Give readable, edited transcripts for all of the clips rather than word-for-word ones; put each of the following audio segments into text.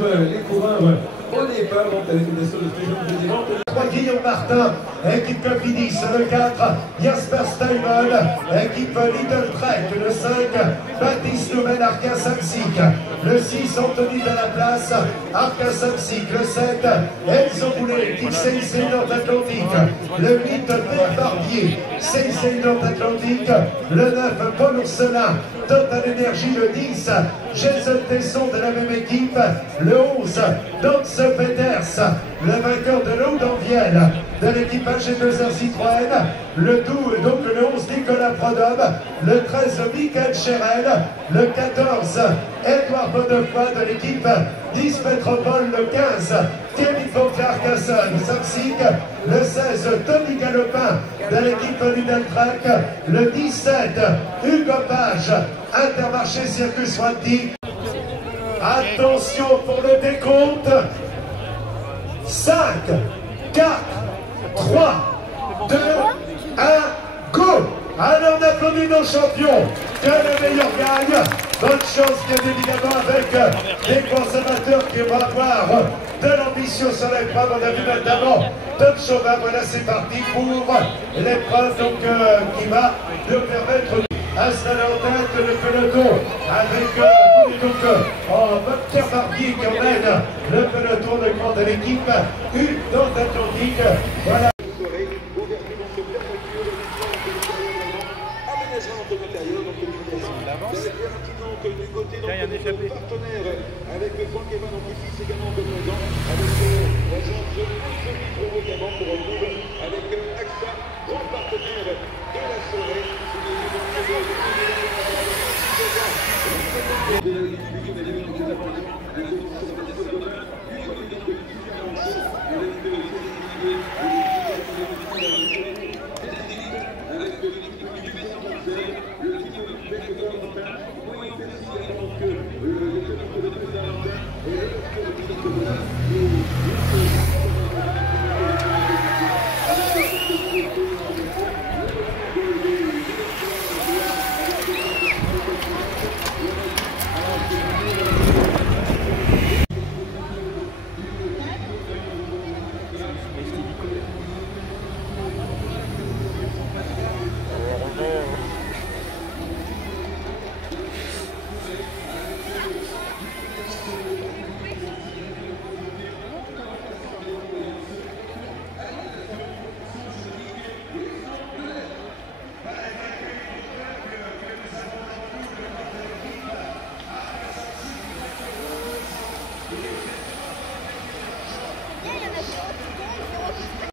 les coureurs au départ, donc avec une descente de président. 3 Guillaume Martin, équipe Cofidis, le 4, Jasper Stuyven, équipe Lidl Trek, le 5, Baptiste Nouvel, Arca Samsic, le 6, Anthony de la Place, Arca Samsic, le 7, Enzo Boulet, équipe CIC Nord-Atlantique, le 8, Père Barbier, CIC Nord-Atlantique, le 9, Paul Ourselin, Total Énergie, le 10, Jason Tesson de la même équipe, le 11, Dance Peters, le vainqueur de l'eau d'Anviel, de l'équipe AG2R Citroën, le 12, donc le 11, Nicolas Prodhomme, le 13, Michael Cherel, le 14, Edouard Bonnefoy de l'équipe 10 Métropole, le 15, Kevin Vauclair-Casson, Samsic, le 16, Tony Galopin de l'équipe Lidl Trek, le 17, Hugo Page, Intermarché Circus Wanty. Attention pour le décompte. 5, 4, 3, 2, 1, go! Alors on applaudit nos champions, que le meilleur gagne. Bonne chance bien évidemment avec les consommateurs qui vont avoir de l'ambition sur l'épreuve. On a vu notamment Tom Chauvin. Voilà, c'est parti pour l'épreuve qui va nous permettre d'installer en tête le peloton avec Pierre Barbier qui emmène le peloton de grande de l'équipe Nord-Atlantique. Voilà. Du côté donc, de partenaire avec Franck Evan en qui également de présent avec l'agent Jean-Philippe également qu'on retrouve avec AXA, grand partenaire de la soirée.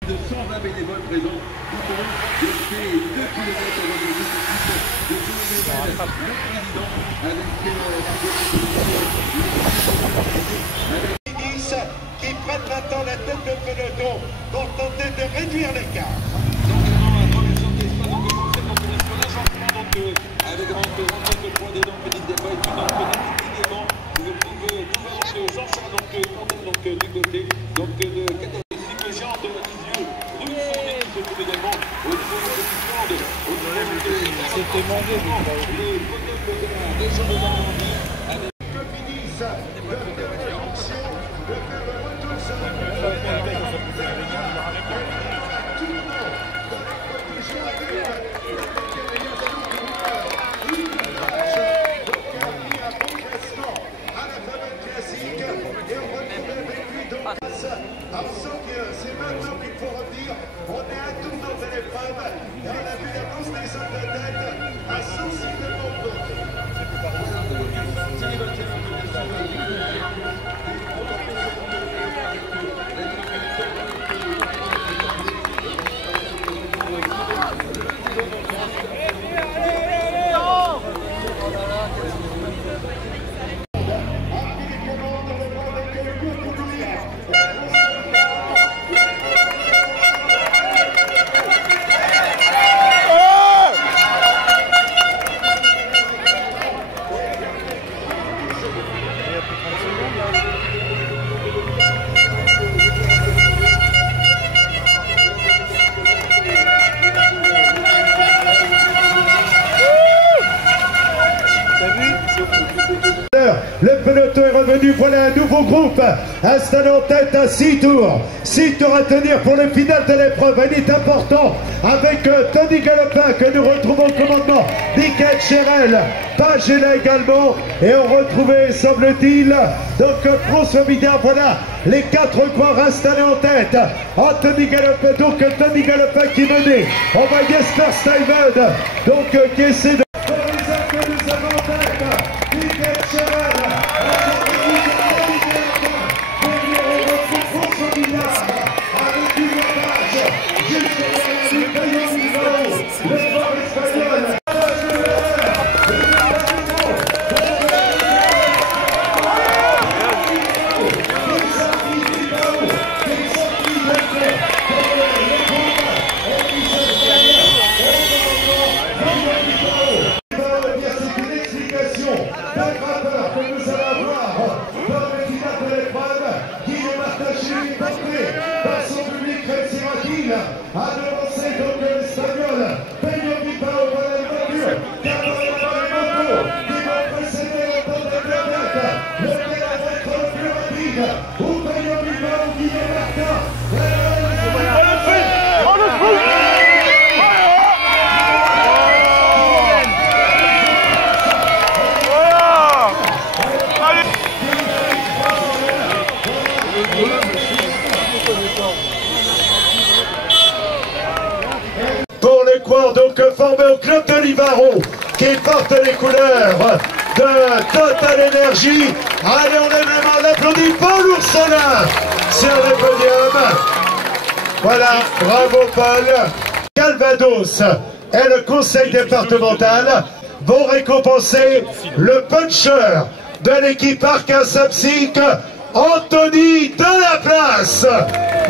De 120 bénévoles présents tout au long de ces 2 km de le président avec qui prennent maintenant la tête de peloton pour tenter de réduire l'écart. donc également un traversant de l'espace donc commencer sur l'agencement donc avec rencontre 3D donc petit dépôt et puis donc également vous pouvez Jean-Charles donc du côté donc de 14 Jean de Lisieux, rue Fournier qui se trouve également au niveau de Stand, au niveau de c'était mangé, le podium de la région de Normandie avec Cofidis de faire l'action, de faire le retour sur la on sent que c'est maintenant qu'il faut revenir. On est à tour dans l'épreuve et on a vu l'avance des hommes de tête à sensiblement revenu. Voilà un nouveau groupe installé en tête à 6 tours. 6 tours à tenir pour le final de l'épreuve. Il est important avec Tony Galopin que nous retrouvons au commandement. Michael Cherel, Page est là également. Et on retrouvait, semble-t-il, donc François Bidard. Voilà les 4 coureurs installés en tête. Anthony Galopin, donc Tony Galopin qui menait. On va Jesper Stuyven, donc qui essaie de... Pour les coureurs donc formés au club de Livaro qui porte les couleurs de Total Energy. Allez, on lève les mains, on applaudit Paul Ourselin sur le podium. Voilà, bravo Paul. Calvados et le conseil départemental vont récompenser le puncher de l'équipe Arca Samsic, Anthony Delaplace.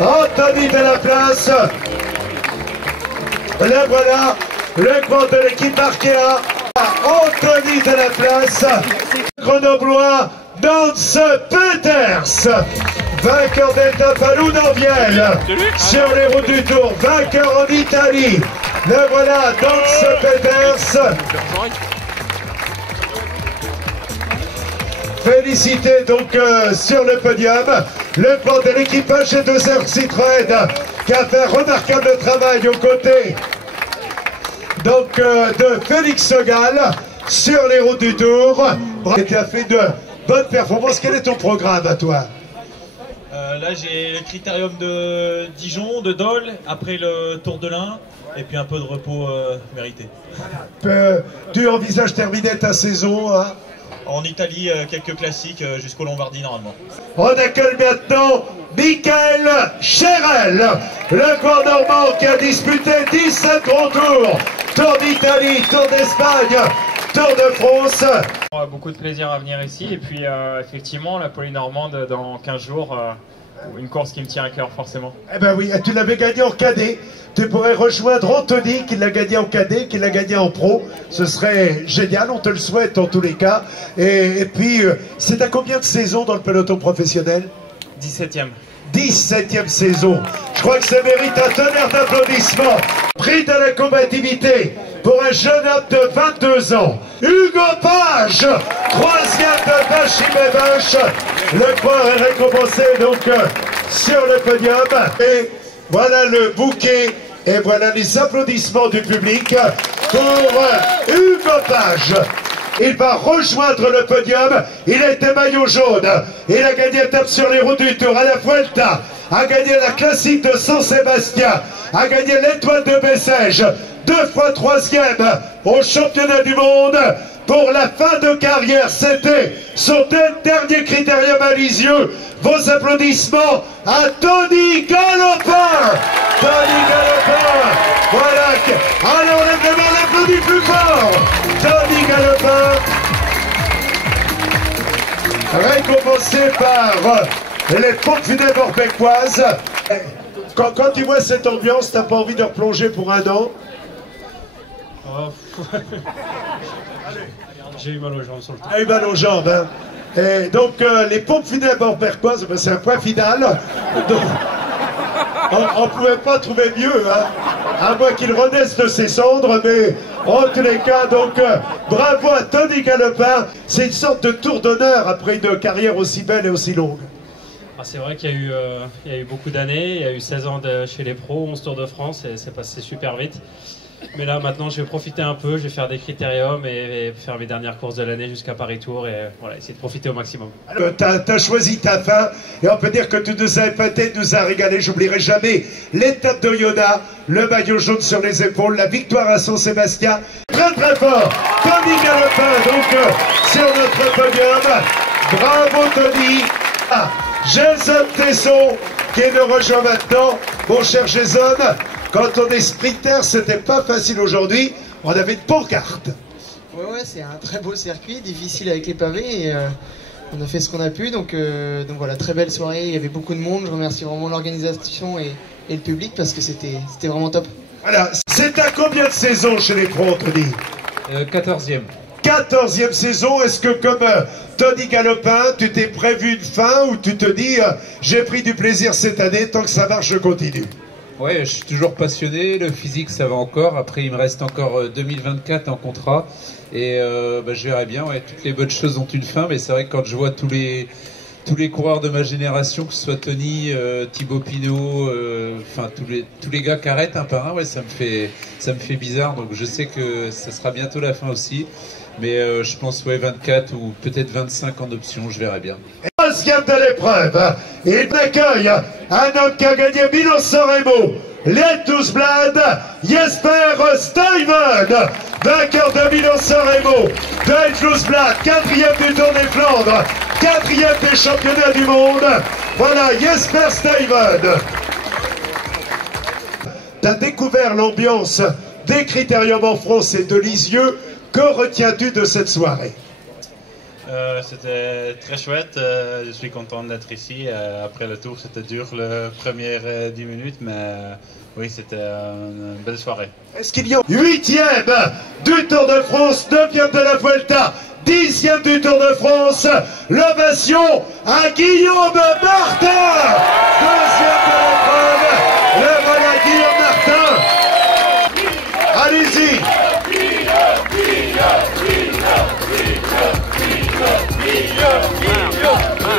Anthony Delaplace. Là voilà, le grand de l'équipe Arkea, Anthony Delaplace, Grenoblois, Nance Peters, vainqueur d'étape à Loudunvielle, sur les routes du Tour, vainqueur en Italie. Le voilà, Nance Peters. Félicité donc sur le podium, le grand de l'équipage G2R Citroën qui a fait un remarquable travail aux côtés donc de Félix Gall sur les routes du Tour. Tu as fait de bonnes performances. Quel est ton programme à toi? Là j'ai le critérium de Dijon, de Dole, après le Tour de l'Ain et puis un peu de repos mérité. Tu envisages terminer ta saison hein? En Italie, quelques classiques jusqu'au Lombardie normalement. On accueille maintenant Michael Cherel, le coureur normand qui a disputé 17 grands tours. Tour d'Italie, Tour d'Espagne, Tour de France. On a beaucoup de plaisir à venir ici et puis effectivement la Polynormande dans 15 jours, une course qui me tient à cœur forcément. Eh ben oui, tu l'avais gagné en cadet. Tu pourrais rejoindre Anthony qui l'a gagné en cadet, qui l'a gagné en pro. Ce serait génial, on te le souhaite en tous les cas. Et puis, c'est à combien de saisons dans le peloton professionnel? 17e. 17e saison. Je crois que ça mérite un tonnerre d'applaudissements. Prix de la combativité pour un jeune homme de 22 ans. Hugo Page, 3e de Bachimé-Vache. Le coureur est récompensé donc sur le podium. Et voilà le bouquet et voilà les applaudissements du public pour Hugo Page. Il va rejoindre le podium. Il a été maillot jaune. Il a gagné étape sur les routes du Tour à la Vuelta. A gagné la classique de San Sébastien. A gagné l'étoile de Bessèges. 2 fois 3e au championnat du monde. Pour la fin de carrière, c'était son dernier critérium à Lisieux. Vos applaudissements à Tony Galopin. Tony Galopin. Voilà. Allez, on lève les mains, on applaudit plus fort. Tony Galopin. Récompensé par les pompes funèbres orbecoises. Quand tu vois cette ambiance, t'as pas envie de replonger pour un an? J'ai eu mal aux jambes sur le temps. Ah, eu mal aux jambes, hein. Et donc, les pompes funèbres orbecoises, ben, c'est un point final. Donc, on ne pouvait pas trouver mieux, hein, à moins qu'il renaisse de ses cendres, mais En tous les cas, donc, bravo à Tony Galopin. C'est une sorte de tour d'honneur après une carrière aussi belle et aussi longue. Ah, c'est vrai qu'il y a eu beaucoup d'années, il y a eu 16 ans chez les pros, 11 Tours de France, et c'est passé super vite. Mais là, maintenant, je vais profiter un peu, je vais faire des critériums et faire mes dernières courses de l'année jusqu'à Paris Tour et voilà, essayer de profiter au maximum. T'as choisi ta fin et on peut dire que tu nous as épaté, nous as régalé. J'oublierai jamais l'étape de Yona, le maillot jaune sur les épaules, la victoire à Saint-Sébastien. Très très fort, Tony Galopin, donc sur notre podium. Bravo Tony. Jason Tesson qui nous rejoint maintenant. Mon cher Jason, quand on est sprinter, c'était pas facile aujourd'hui. On avait une pancarte. Ouais, c'est un très beau circuit, difficile avec les pavés. Et, on a fait ce qu'on a pu. Donc voilà, très belle soirée. Il y avait beaucoup de monde. Je remercie vraiment l'organisation et le public parce que c'était vraiment top. Voilà, c'est à combien de saisons chez les pros, Anthony? 14e. 14e saison, est-ce que comme Tony Galopin, tu t'es prévu une fin ou tu te dis j'ai pris du plaisir cette année, tant que ça marche, je continue? Ouais, je suis toujours passionné, le physique ça va encore, après il me reste encore 2024 en contrat et je verrai bien, ouais, toutes les bonnes choses ont une fin, mais c'est vrai que quand je vois tous les coureurs de ma génération, que ce soit Tony, Thibaut Pinot, enfin tous les gars qui arrêtent un par un, ouais, ça me fait bizarre, donc je sais que ça sera bientôt la fin aussi. Mais je pense 24 ou peut-être 25 en option, je verrai bien. Deuxième de l'épreuve, il accueille un homme qui a gagné Milan-San Remo, l'Etus Blad, Jesper Stuyven, vainqueur de Milan-San Remo, de l'Etus Blad, 4e du Tour des Flandres, 4e des championnats du monde. Voilà, Jesper Stuyven. Tu as découvert l'ambiance des Critériums en France et de Lisieux. Que retiens-tu de cette soirée? C'était très chouette, je suis content d'être ici. Après le tour, c'était dur les premières 10 minutes, mais oui, c'était une belle soirée. Est-ce qu'il y a 8e du Tour de France, 9e de la Vuelta, 10e du Tour de France, l'ovation à Guillaume Martin, 2e de l'épreuve, le voilà Guillaume Martin. Allez-y.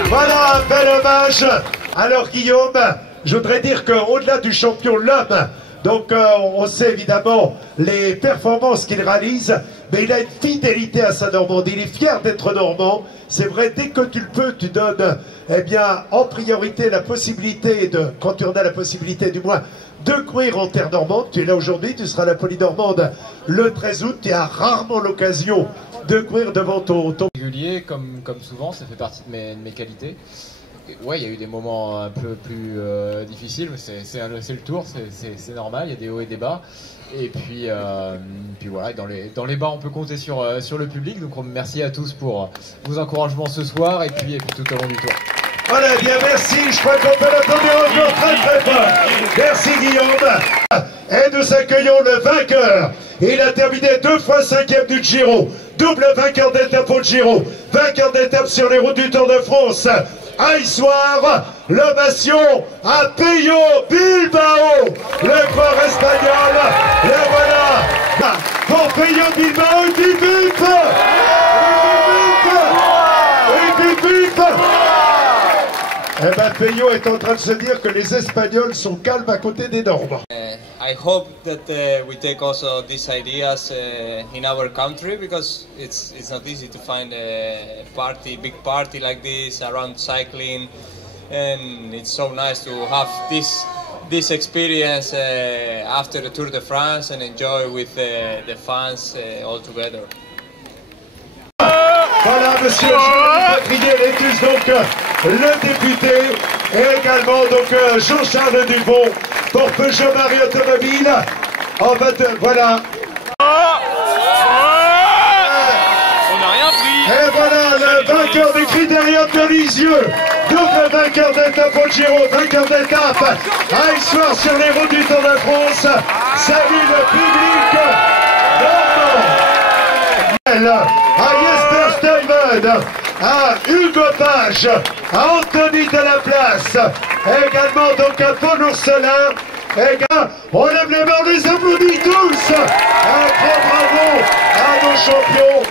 Voilà un bel hommage. Alors Guillaume, je voudrais dire qu'au-delà du champion l'homme, donc on sait évidemment les performances qu'il réalise, mais il a une fidélité à sa Normandie, il est fier d'être normand. C'est vrai, dès que tu le peux, tu donnes en priorité la possibilité quand tu en as la possibilité du moins, de courir en terre normande. Tu es là aujourd'hui, tu seras à la Polynormande le 13 août, tu as rarement l'occasion de courir devant ton... Régulier, comme souvent, ça fait partie de mes qualités. Ouais, il y a eu des moments un peu plus difficiles, mais c'est le tour, c'est normal, il y a des hauts et des bas. Et puis voilà, dans les bas, on peut compter sur le public. Donc merci à tous pour vos encouragements ce soir et puis tout au long du tour. Voilà, bien merci, je crois qu'on peut l'applaudir encore très très fort. Merci Guillaume. Et nous accueillons le vainqueur. Il a terminé 2 fois 5e du Giro, double vainqueur d'étape au Giro, vainqueur d'étape sur les routes du Tour de France. Soir, l'ovation à Pello Bilbao, le coureur espagnol, le voilà. Pour Pello Bilbao, Eh ben, Pello est en train de se dire que les Espagnols sont calmes à côté des Normands. I hope that we take also these ideas in our country, because it's not easy to find a big party like this around cycling, and it's so nice to have this experience after the Tour de France and enjoy with the fans all together. Voilà, monsieur Patrier Létus, donc le député, et également donc Jean-Charles Dupont pour Peugeot Marie Automobile. En fait, voilà. On n'a rien pris. Et voilà le vainqueur des Critériums de Lisieux, double vainqueur d'étape au Giro, vainqueur d'étape à soir sur les routes du Tour de France. Salut le public. À Jesper Stuyven, à Hugo Page, à Anthony Delaplace, et également donc à Paul Ourselin, Les gars, on lève les mains, on les applaudit tous. Un grand bravo à nos champions.